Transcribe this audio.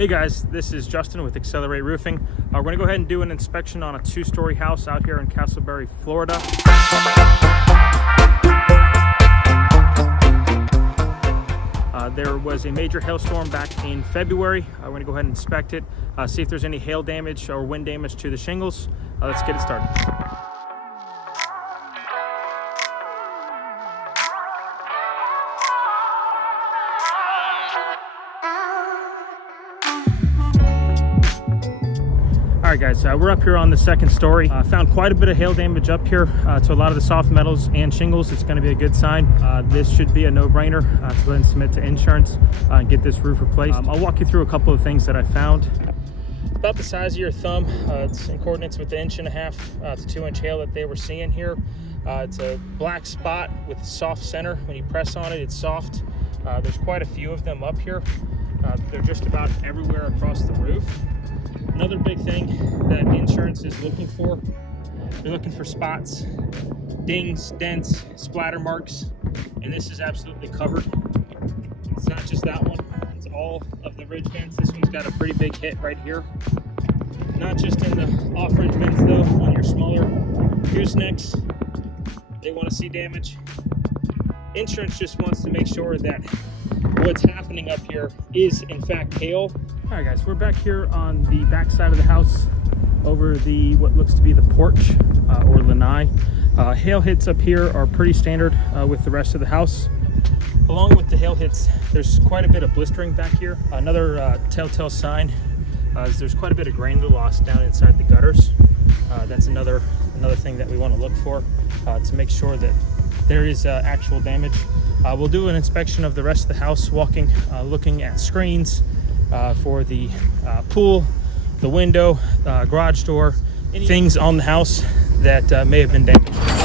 Hey guys, this is Justin with XLR8 Roofing. We're going to go ahead and do an inspection on a two-story house out here in Casselberry, Florida. There was a major hailstorm back in February. We're going to go ahead and inspect it, see if there's any hail damage or wind damage to the shingles. Let's get it started. All right guys, we're up here on the second story. Found quite a bit of hail damage up here to a lot of the soft metals and shingles. It's going to be a good sign. This should be a no-brainer to go ahead and submit to insurance and get this roof replaced. I'll walk you through a couple of things that I found. About the size of your thumb. It's in coordinates with the 1.5 to 2 inch hail that they were seeing here. It's a black spot with a soft center. When you press on it, it's soft. There's quite a few of them up here. They're just about everywhere across the roof. Another big thing that insurance is looking for, they're looking for spots, dings, dents, splatter marks, and this is absolutely covered. It's not just that one, it's all of the ridge vents. This one's got a pretty big hit right here. Not just in the off ridge vents though, on your smaller goosenecks, they want to see damage. Insurance just wants to make sure that what's happening up here is in fact hail. All right guys, we're back here on the back side of the house over the what looks to be the porch or lanai. Hail hits up here are pretty standard with the rest of the house. Along with the hail hits, there's quite a bit of blistering back here. Another telltale sign is there's quite a bit of granular loss down inside the gutters. That's another thing that we want to look for to make sure that there is actual damage. We'll do an inspection of the rest of the house, looking at screens for the pool, the window, garage door, things on the house that may have been damaged.